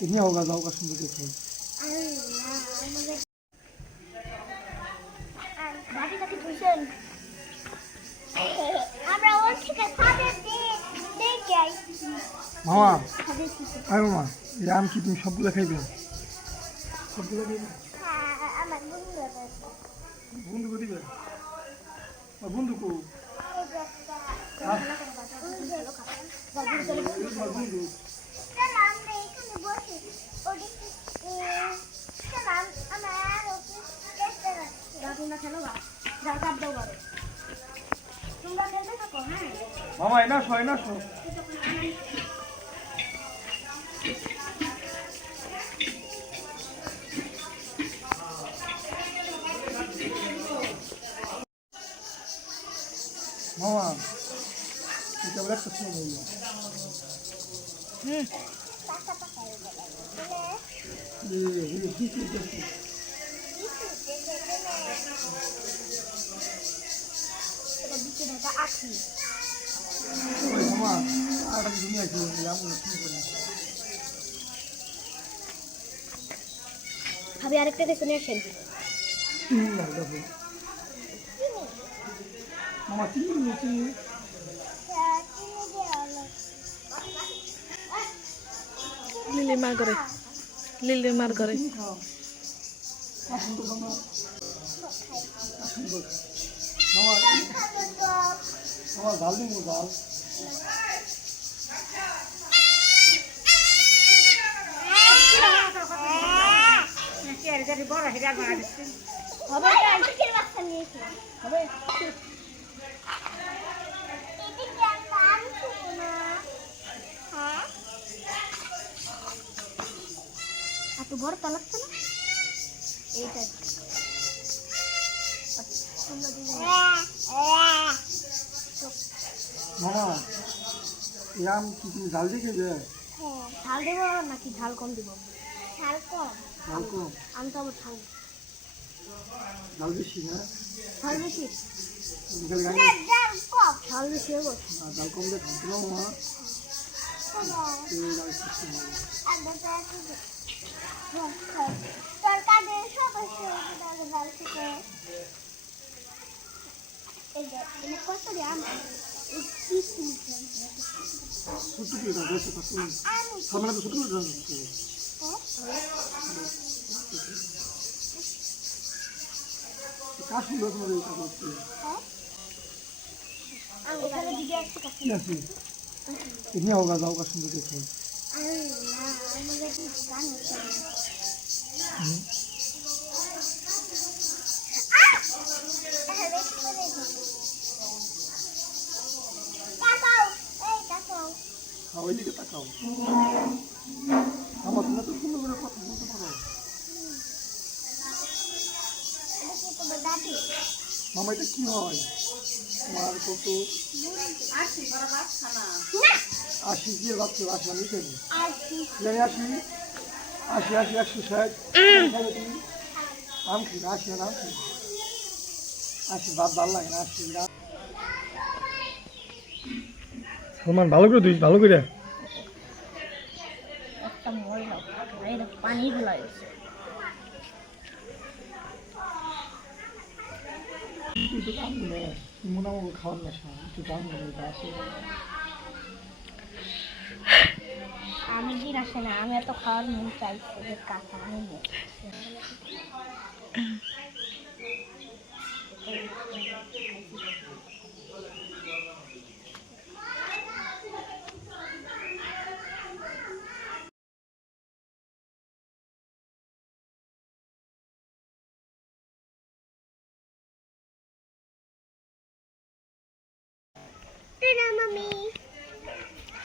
ini होगा जाओगा सुन के মামা আয় মামা আম কি তুমি সবগুলো খাইবে সবগুলো দিবে বন্ধু দিবে বন্ধু কো বন্ধু মামা এনা শো মামা এটা বলে একটা সময় হলো ভাবি আরেকটা দেখে নিয়ে আসেন মামা চিনি লিলি মার করে মামা ঝাল দিব ঝাল এত বড় তা লাগছে না এইটা মামা আম কি তুমি ঝাল দিয়ে খেবে ঝাল দেবো নাকি ঝাল কম দিব ঝাল কম আমি তো আবার ঝাল বেশি না ঝাল বেশি ঝাল বেশি হবো ঝাল কম দিয়ে খাচ্ছি না মামা সামনে তো ছোট কাজ সুন্দর তোমাদের এটা করছি ini होगा जाओगा सुन के खेल हाँ वही के तकाओ हम अपना तो सुन लोगों को बोलते पड़ो मामा এটা কি হয় তোমার কত 80 বড় ভাত খানা 80 দিয়ে ভাত খেয়ে আসা নিতে 80 160 আম কি 80 না 80 ভাত ভালো লাগে না 80 না সলমান ভালো করে দিস ভালো করে একটা মল দাও এটা পানি গুলাই itu kan bener mau mau kawan nasa itu kan bener bahasa আমি দিন আসে না আমি এত খাওয়ার মন চাইছি যে কাকা আমি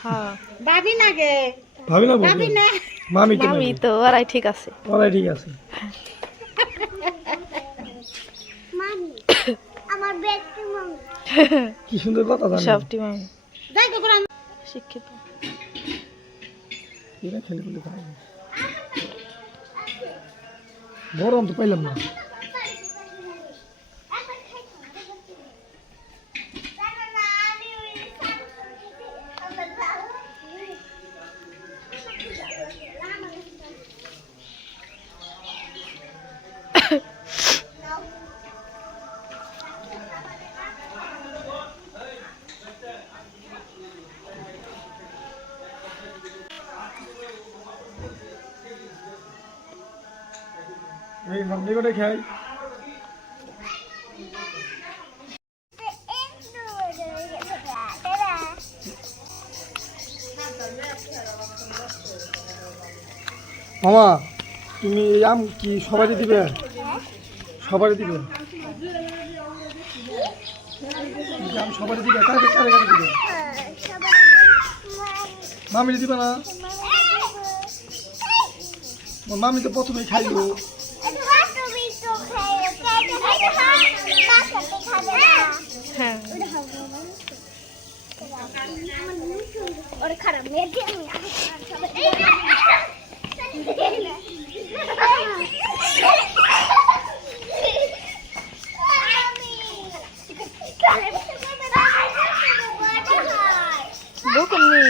হ্যাঁ ভাবি না গে ভাবি না ভাবি না মামি তো ওরাই ঠিক আছে মামি আমার বেস্ট মামি কি সুন্দর কথা জানো সবটি মামি যাই গো কোরআন শিক্ষিত এরা খেলে বলে ভাই বড় তো পাইলাম না এই সামনে করে খাই। মামা তুমি এই আম কি সবারই দিবে? সবারই দিবে? এই আম সবারই দিবে? কারে কারে কারে দিবে? মামিরে দিবে না? মামি তো প্রথমেই খাইলো। হ্যাঁ খারাপ বকুম নি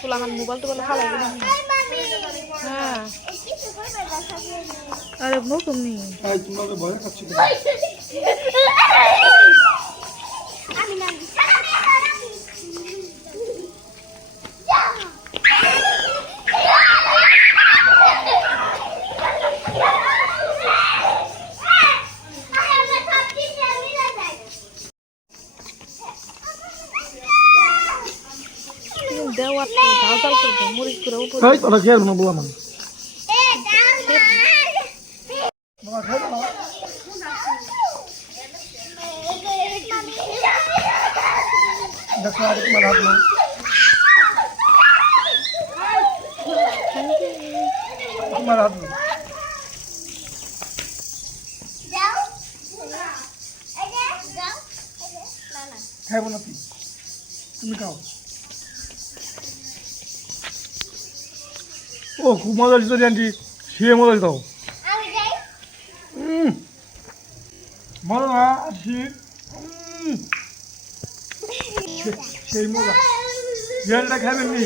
পুলাহান মোবাইল টোবাইল খালাই দিলাম। হ্যাঁ আরে বকুম নি এই তোমাকে ভয় খাচ্ছি তো। দেওয়ার ঝাল ঝাল করবে মরিচ করে উপরে এই তোরা খেয়ে না বলা মানে মামা খাই না। দেখো আর তোমার হাত নেই। তোমার হাত নেই। খাইব না তুমি খাও। ও খুব মজা হচ্ছে আন্টি, সে মজা দাও। মজা না সেই মজা। বিয়ারটা খাবেন নি?